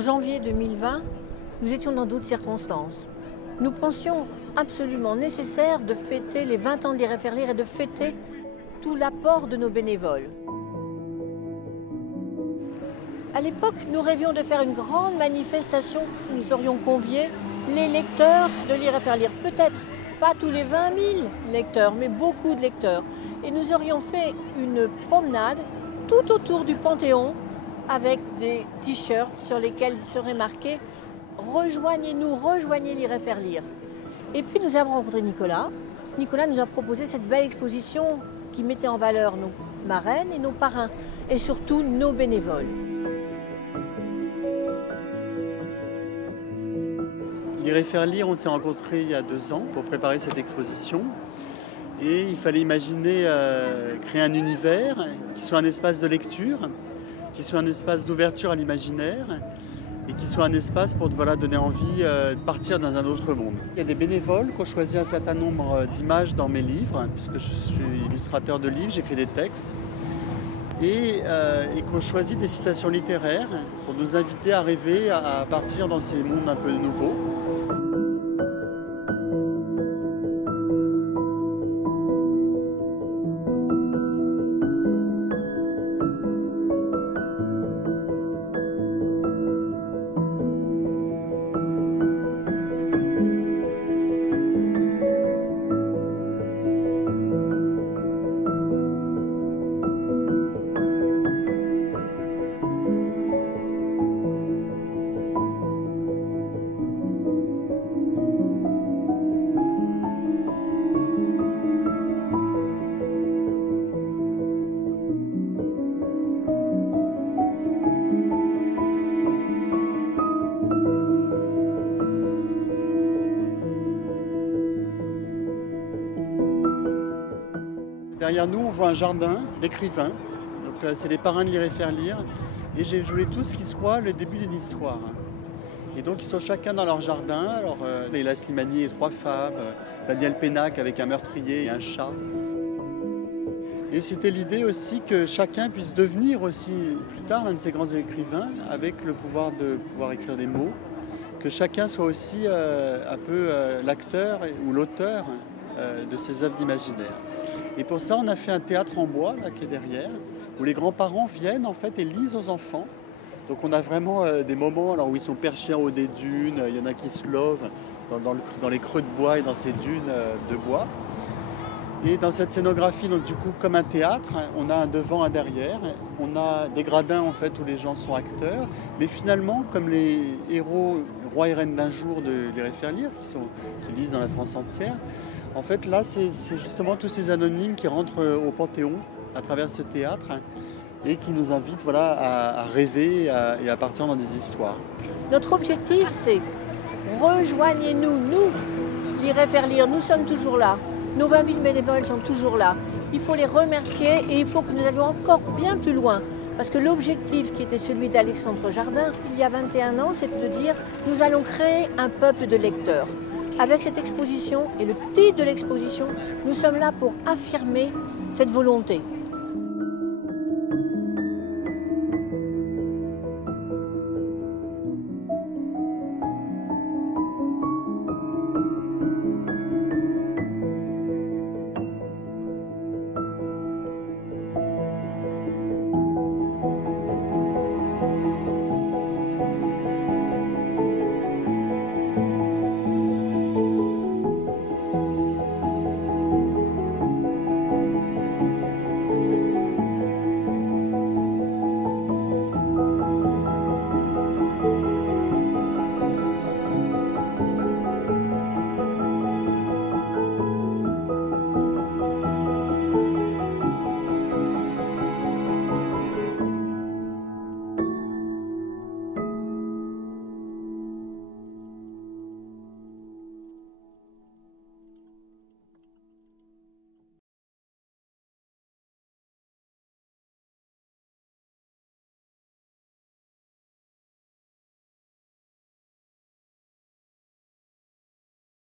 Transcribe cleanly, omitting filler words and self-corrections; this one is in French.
En janvier 2020, nous étions dans d'autres circonstances. Nous pensions absolument nécessaire de fêter les 20 ans de Lire et faire lire et de fêter tout l'apport de nos bénévoles. À l'époque, nous rêvions de faire une grande manifestation. Nous aurions convié les lecteurs de Lire et faire lire. Peut-être pas tous les 20 000 lecteurs, mais beaucoup de lecteurs. Et nous aurions fait une promenade tout autour du Panthéon avec des t-shirts sur lesquels il serait marqué « Rejoignez-nous, rejoignez Lire et faire lire ». Et puis nous avons rencontré Nicolas. Nicolas nous a proposé cette belle exposition qui mettait en valeur nos marraines et nos parrains, et surtout nos bénévoles. Lire et faire lire, on s'est rencontrés il y a 2 ans pour préparer cette exposition. Et il fallait imaginer créer un univers qui soit un espace de lecture, qui soit un espace d'ouverture à l'imaginaire et qui soit un espace pour donner envie de partir dans un autre monde. Il y a des bénévoles qui ont choisi un certain nombre d'images dans mes livres, puisque je suis illustrateur de livres, j'écris des textes, et qui ont choisi des citations littéraires pour nous inviter à rêver, à partir dans ces mondes un peu nouveaux. Derrière nous, on voit un jardin d'écrivains. Donc c'est les parrains de Lire et faire lire. Et j'ai voulu tout ce qui soit le début d'une histoire. Et donc ils sont chacun dans leur jardin. Alors Leila Slimani et 3 femmes, Daniel Pénac avec un meurtrier et un chat. Et c'était l'idée aussi que chacun puisse devenir aussi plus tard l'un de ces grands écrivains avec le pouvoir de pouvoir écrire des mots. Que chacun soit aussi un peu l'acteur ou l'auteur de ces œuvres d'imaginaire. Et pour ça, on a fait un théâtre en bois, là, qui est derrière, où les grands-parents viennent en fait et lisent aux enfants. Donc on a vraiment des moments où ils sont perchés en haut des dunes, il y en a qui se lovent dans les creux de bois et dans ces dunes de bois. Et dans cette scénographie, donc du coup, comme un théâtre, on a un devant, un derrière, on a des gradins en fait où les gens sont acteurs, mais finalement, comme les héros, rois et reines d'un jour de Lire et faire lire, qui lisent dans la France entière, en fait là, c'est justement tous ces anonymes qui rentrent au Panthéon à travers ce théâtre et qui nous invitent à rêver et à partir dans des histoires. Notre objectif, c'est rejoignez-nous, nous, Lire et faire lire, nous sommes toujours là. Nos 20 000 bénévoles sont toujours là. Il faut les remercier et il faut que nous allions encore bien plus loin. Parce que l'objectif qui était celui d'Alexandre Jardin, il y a 21 ans, c'était de dire « Nous allons créer un peuple de lecteurs ». Avec cette exposition et le titre de l'exposition, nous sommes là pour affirmer cette volonté.